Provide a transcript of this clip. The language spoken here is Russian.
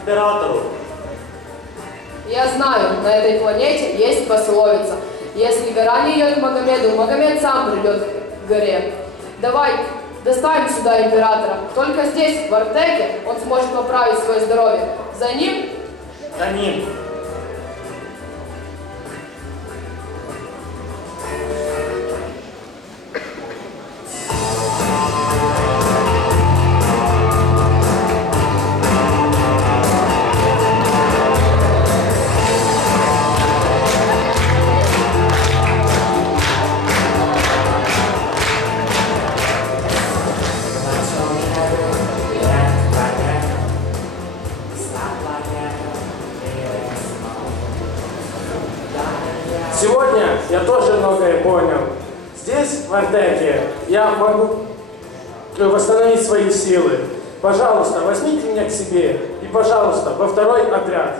императору. Я знаю, на этой планете есть пословица. Если гора не идет к Магомеду, Магомед сам придет к горе. Давай, доставим сюда императора. Только здесь, в Артеке, он сможет поправить свое здоровье. За ним За ним. Сегодня я тоже многое понял. Здесь, в Артеке, я могу восстановить свои силы. Пожалуйста, возьмите меня к себе. И, пожалуйста, во второй отряд.